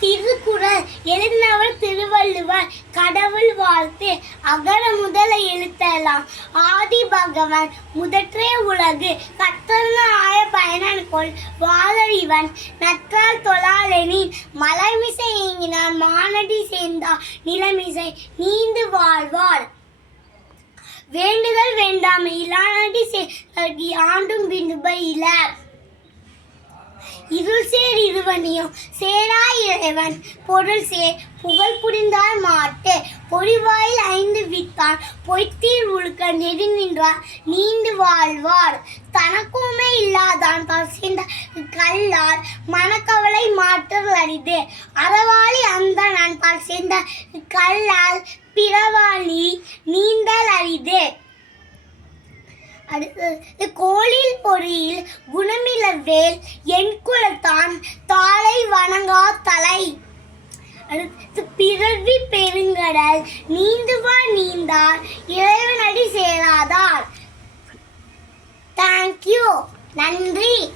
திருக்குறள் எழுதினவர் திருவள்ளுவர். கடவுள் வாழ்த்து. அகர முதல எழுத்தெல்லாம் ஆதி பகவன் முதற்றே உலகு கற்றன ஆய பயனன்கொள் வாழறிவன் நற்றால் தொழாலெனின் மலைமிசை ஏங்கினான் மானடி சேர்ந்தார் நிலமிசை நீந்து வாழ்வார். வேண்டுதல் வேண்டாமை இலானடி சேர்கி ஆண்டும் விண்ப இல இருள் சேர் இருவனியும் சேரா இறைவன் பொருள் சேர் புகழ் புரிந்தார் மாட்டு பொறிவாயில் ஐந்து வித்தான் பொய்த்தீர் உழுக்க நெறி நின்றார் நீண்டு வாழ்வார். தனக்குமே இல்லாதான் தான் சேர்ந்த கல்லார் மனக்கவலை மாற்றல் அரிது அறவாளி அந்த நான் பால் சேர்ந்த கல்லால் பிறவாளி நீந்தல் அரிது. அடுத்து கோளில் பொறியில் குணமிலவேல் என் குலத்தான் தாளை வணங்கா தலை. அடுத்து பிறவி பெருங்கடல் நீந்துவார் நீந்தார் இறைவனடி சேராதார். தேங்க்யூ. நன்றி.